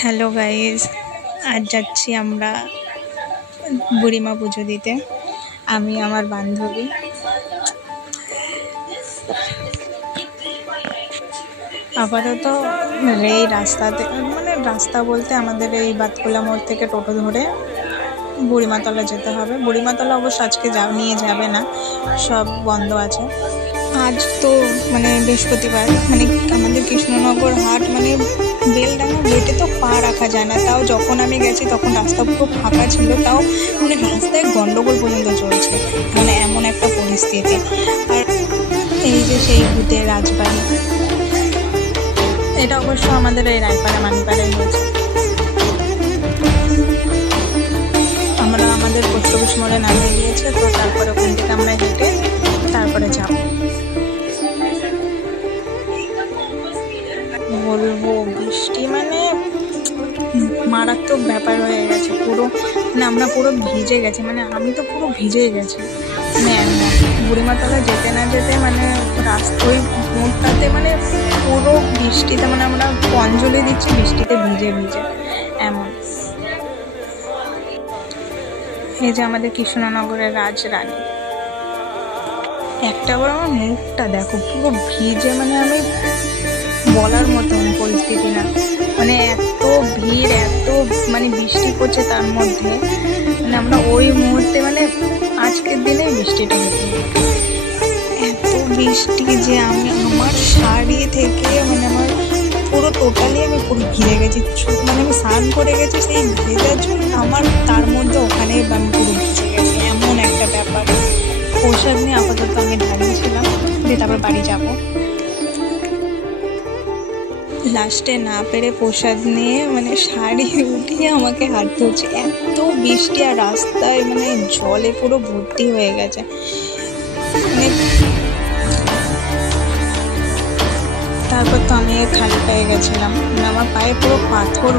Hello guys, আজ যাচ্ছি আমরা বুড়িমা পুজো দিতে। আমি আমার বান্ধবী। আপাতত এই রাস্তাতে, মানে রাস্তা বলতে আমাদের এই বাতকুলা মোড় থেকে টোটো ধরে বুড়িমাতলা যেতে হবে। বুড়িমাতলা অবশ্য আজকে নিয়ে যাবে না, সব বন্ধ আছে। আজ তো মানে বৃহস্পতিবার, মানে আমাদের কৃষ্ণনগর হাট মানে বেলডাঙা গেটে তো পা রাখা যায় না। তাও যখন আমি গেছি তখন রাস্তা পুরো ফাঁকা ছিল, তাও মানে রাস্তায় গন্ডগোল পর্যন্ত চলছে, মানে এমন একটা পরিস্থিতি। আর এই যে সেই ভূতের রাজবাড়ি, এটা অবশ্য আমাদের এই রায়পাড়া মানিপাড়ায় হয়েছে। আমরা আমাদের পোস্ট অফিস মোড়ে নামিয়ে দিয়েছে, তো তারপরে ওখান থেকে আমরা হেঁটে তারপরে যাব। বলবো বৃষ্টি মানে মারাত্মক ব্যাপার হয়ে গেছে পুরো, মানে আমরা পুরো ভিজে গেছি, মানে আমি তো পুরো ভিজেই গেছি। মানে বুড়িমাতলা যেতে না যেতে মানে ওই মোড়টাতে মানে পুরো বৃষ্টিতে, মানে আমরা অঞ্জলি দিচ্ছি বৃষ্টিতে ভিজে ভিজে এমন। এই যে আমাদের কৃষ্ণনগরের রাজরানী, একটা বার আমার মুখটা দেখো পুরো ভিজে, মানে আমি বলার মতন পরিস্থিতি না। মানে এত ভিড়, এত মানে বৃষ্টি পড়ছে, তার মধ্যে মানে আমরা ওই মুহূর্তে মানে আজকের দিনে বৃষ্টিটা হতো, এত বৃষ্টি যে আমার শাড়ি থেকে মানে আমার পুরো টোটালি আমি পুরো ভিজে গেছি। মানে আমি স্নান করে গেছি সেই ভেজার জন্য, আমার তার মধ্যে ওখানে আমি পুরো ভিজে গেছি, এমন একটা ব্যাপার। পোশাক নিয়ে আপাতত আমি দাঁড়িয়েছিলাম, দিয়ে তারপর বাড়ি যাবো। লাস্টে না পেরে প্রসাদ নিয়ে মানে শাড়ি উঠিয়ে আমাকে হাঁটতে হচ্ছে, এত বৃষ্টি আর রাস্তায় মানে জলে পুরো ভর্তি হয়ে গেছে। মানে তারপর তো আমি খালি পায়ে গেছিলাম, আমার পায়ে পুরো পাথর।